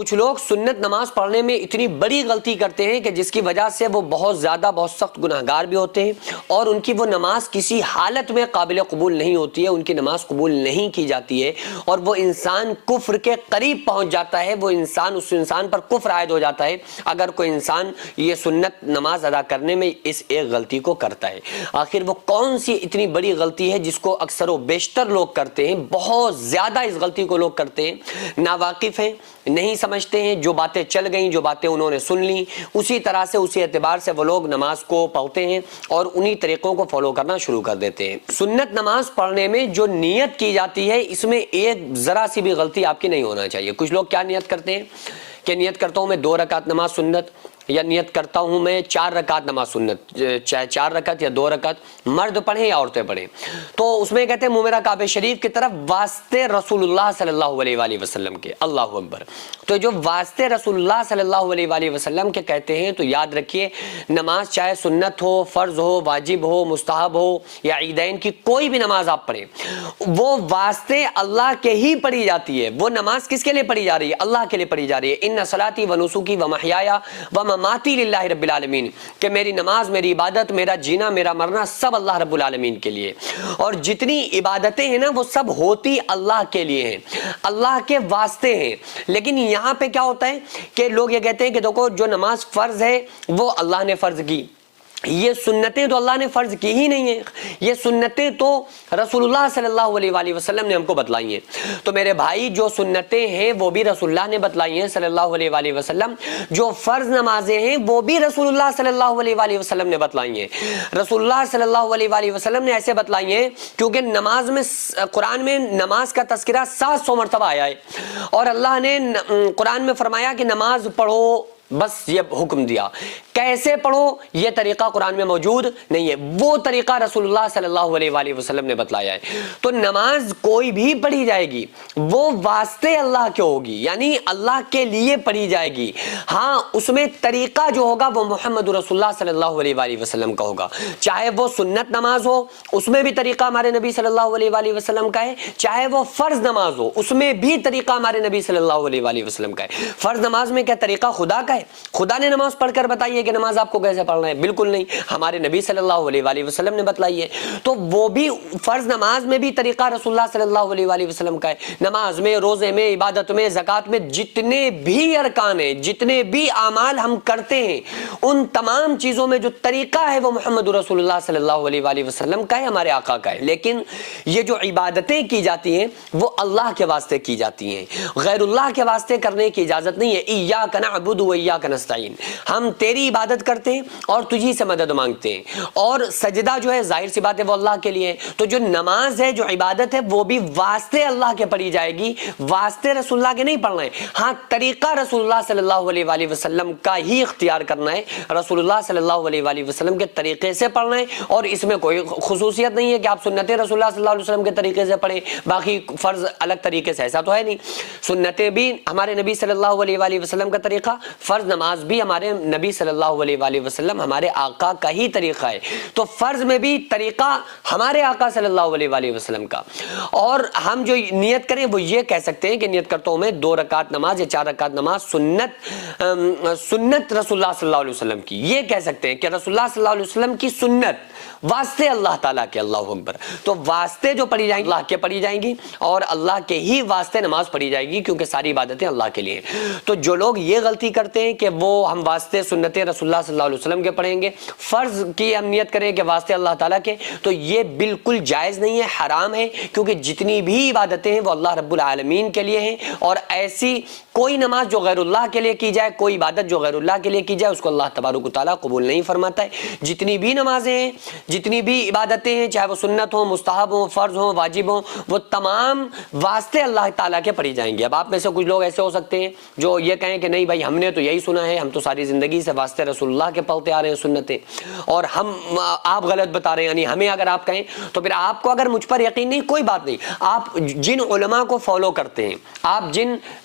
کچھ لوگ سنت نماز پڑھنے میں اتنی بڑی غلطی کرتے ہیں کہ جس کی وجہ سے وہ بہت سخت گناہگار بھی ہوتے ہیں اور ان کی وہ نماز کسی حالت میں قابل قبول نہیں ہوتی ہے، ان کی نماز قبول نہیں کی جاتی ہے اور وہ انسان کفر کے قریب پہنچ جاتا ہے، وہ انسان اس انسان پر کفر عائد ہو جاتا ہے اگر کوئی انسان یہ سنت نماز ادا کرنے میں اس ایک غلطی کو کرتا ہے۔ آخر وہ کون سی اتنی بڑی غلطی ہے جس کو اکثر و بیشتر لوگ کرتے ہیں؟ بہت زیادہ اس غلطی کو لوگ کرتے ہیں، ناواقف ہیں، نہیں سمجھتے ہیں، جو باتیں چل گئیں، جو باتیں انہوں نے سن لی، اسی طرح سے اسی اعتبار سے وہ لوگ نماز کو پڑھتے ہیں اور انہی طریقوں کو فالو کرنا شروع کر دیتے ہیں۔ سنت نماز پڑھنے میں جو نیت کی جاتی ہے اس میں ایک ذرا سی بھی غلطی آپ کی نہیں ہونا چاہیے۔ کچھ لوگ کیا نیت کرتے ہیں کہ نیت کرتا ہوں میں 2 رکعت نماز سنت، یا نیت کرتا ہوں میں 4 رکعت نماز سنت، چاہے 4 رکعت یا 2 رکعت مرد پڑھیں یا عورتیں پڑھیں، تو اس میں کہتے ہیں منہ میرا کعبہ شریف کی طرف واسطے رسول اللہ صلی اللہ علیہ وآلہ وسلم کے، اللہ اکبر۔ تو جو واسطے رسول اللہ صلی اللہ علیہ وآلہ وسلم کے کہتے ہیں تو یاد رکھیے نماز چاہے سنت ہو، فرض ہو، واجب ہو، مستحب ہو یا عیدین کی کوئی بھی نماز آپ پڑھیں، وہ واسطے اللہ کے ہی پڑھی جاتی ہے۔ وہ نماز کس کے لیے پڑھی جا رہی ہے؟ اللہ کے لیے پڑھی جا رہی ہے۔ ان صلاتی و نسکی و محیایا و مماتی للہ رب العالمین، کہ میری نماز، میری عبادت، میرا جینا، میرا مرنا سب اللہ رب العالمین کے لیے، اور جتنی عبادتیں ہیں نا وہ سب ہوتی اللہ کے لیے ہیں، اللہ کے واسطے ہیں۔ لیکن یہاں پہ کیا ہوتا ہے کہ لوگ یہ کہتے ہیں کہ دیکھو جو نماز فرض ہے وہ اللہ نے فرض کی، یہ سنتیں تو اللہ نے فرض کی ہی نہیں ہیں، یہ سنتیں تو رسول اللہ صلی اللہ علیہ وآلہ وسلم نے ہم کو بتلائی ہیں۔ تو میرے بھائی جو سنتیں ہیں وہ بھی رسول اللہ نے بتلائی ہیں صلی اللہ علیہ وآلہ وسلم، جو فرض نمازیں ہیں وہ بھی رسول اللہ صلی اللہ علیہ وآلہ وسلم نے بتلائی ہیں۔ رسول اللہ صلی اللہ علیہ وآلہ وسلم نے ایسے بتلائی ہیں کیونکہ نماز میں، قرآن میں نماز کا تذکرہ 700 مرتبہ آیا ہے اور اللہ نے قرآن میں فرمایا کہ نماز پڑھو، بس یہ حکم دیا۔ کیسے پڑھو یہ طریقہ قرآن میں موجود نہیں ہے، وہ طریقہ رسول اللہ صلی اللہ علیہ وآلہ وسلم نے بتلایا ہے۔ تو نماز کوئی بھی پڑھی جائے گی وہ واسطے اللہ کے ہوگی، یعنی اللہ کے لیے پڑھی جائے گی، ہاں اس میں طریقہ جو ہوگا وہ محمد رسول اللہ صلی اللہ علیہ وآلہ وسلم کا ہوگا۔ چاہے وہ سنت نماز ہو اس میں بھی طریقہ ہمارے نبی صلی اللہ علیہ وآلہ وسلم کا ہے، چاہے وہ فرض نماز ہو اس میں بھی طریقہ ہمارے نبی صلی اللہ علیہ وآلہ وسلم کا ہے۔ فرض نماز میں کیا طریقہ خدا کا ہے؟ خدا نے نماز پڑھ کر بتائی ہے کہ نماز آپ کو کیسے پڑھنا ہے؟ بالکل نہیں، ہمارے نبی صلی اللہ علیہ وآلہ وسلم نے بتلائی ہے۔ تو وہ بھی فرض نماز میں بھی طریقہ رسول اللہ صلی اللہ علیہ وآلہ وسلم کا ہے۔ نماز میں، روزے میں، عبادت میں، زکوٰۃ میں، جتنے بھی ارکان ہیں، جتنے بھی اعمال ہم کرتے ہیں، ان تمام چیزوں میں جو طریقہ ہے وہ محمد رسول اللہ صلی اللہ علیہ وآلہ وسلم کا ہے، ہمارے آقا کا ہے۔ لیکن یہ جو عبادتیں کی جاتی ہیں وہ اللہ کے واسطے کی جاتی ہیں، غیر اللہ کے واسطے کرنے کی اجازت نہیں ہے۔ ایاک نعبد و ایاک نستعین، ہم تیری عبادت کرتے ہیں اور تجھی سے مدد مانگتے ہیں، اور سجدہ جو ہے ظاہر سی بات ہے وہ اللہ کے لیے۔ تو جو نماز ہے، جو عبادت ہے، وہ بھی واسطے اللہ کے پڑھی جائے گی، واسطے رسول اللہ کے نہیں پڑھنا ہے۔ ہاں طریقہ رسول اللہ صلی اللہ علیہ وآلہ وسلم کا ہی اختیار کرنا ہے، رسول اللہ صلی اللہ علیہ وآلہ وسلم کے طریقے سے پڑھنا ہے، اور اس میں کوئی خصوصیت نہیں ہے کہ آپ سنتیں رسول اللہ صلی اللہ علیہ وسلم کے طریقے سے پڑھیں باقی فرض الگ طریقے سے، ایسا تو ہے نہیں۔ سنتیں بھی ہمارے نبی صلی اللہ علیہ وآلہ وسلم کا طریقہ، فرض نماز بھی ہمارے نبی صلی اللہ علیہ وآلہ وسلم ہمارے آقا کا ہی طریقہ ہے۔ تو فرض میں بھی طریقہ ہمارے آقا صلی اللہ علیہ وآلہ وسلم کا، اور ہم جو نیت کریں وہ یہ کہہ سکتے ہیں کہ نیت کرتا ہوں میں 2 رکعت نماز یا 4 رکعت نماز سنت رسول اللہ صلی اللہ علیہ وسلم کی، یہ کہہ سکتے ہیں کہ رسول اللہ صلی اللہ علیہ وسلم کی سنت واسطے اللہ تعالیٰ کے، اللہ اکبر۔ تو واسطے جو پڑھی جائیں گی اللہ کے پڑھی جائیں گی، اور اللہ کے ہی واسطے نماز پڑھی جائے گی کیونکہ ساری عبادتیں اللہ کے لیے ہیں۔ تو جو لوگ یہ غلطی کرتے ہیں کہ وہ ہم واسطے سنتیں رسول اللہ صلی اللہ علیہ وسلم کے پڑھیں گے، فرض کی ہم نیت کریں کہ واسطے اللہ تعالیٰ کے، تو یہ بالکل جائز نہیں ہے، حرام ہے، کیونکہ جتنی بھی عبادتیں ہیں وہ اللہ رب العالمین کے لیے ہیں، اور ایسی کوئی نماز جو غیر اللہ کے لیے کی جائے، کوئی عبادت جو غیر اللہ کے لیے کی جائے، اس کو اللہ تبارک و تعالیٰ قبول نہیں فرماتا ہے۔ جتنی بھی نمازیں ہیں، جتنی بھی عبادتیں ہیں، چاہے وہ سنت ہوں، مستحب ہوں، فرض ہوں، واجب ہوں، وہ تمام واسطے اللہ تعالیٰ کے پڑھی جائیں گے۔ اب آپ میں سے کچھ لوگ ایسے ہو سکتے ہیں جو یہ کہیں کہ نہیں بھائی ہم نے تو یہی سنا ہے، ہم تو ساری زندگی سے واسطے رسول اللہ کے پڑھتے آ رہے ہیں سنتیں، اور آپ غلط بتا رہے ہیں، یعنی ہمیں اگر آپ کہیں تو پھر آپ کو اگر مجھ پر یقین نہیں، کوئی بات نہیں، آپ جن علماء کو فالو کرتے ہیں، آپ جن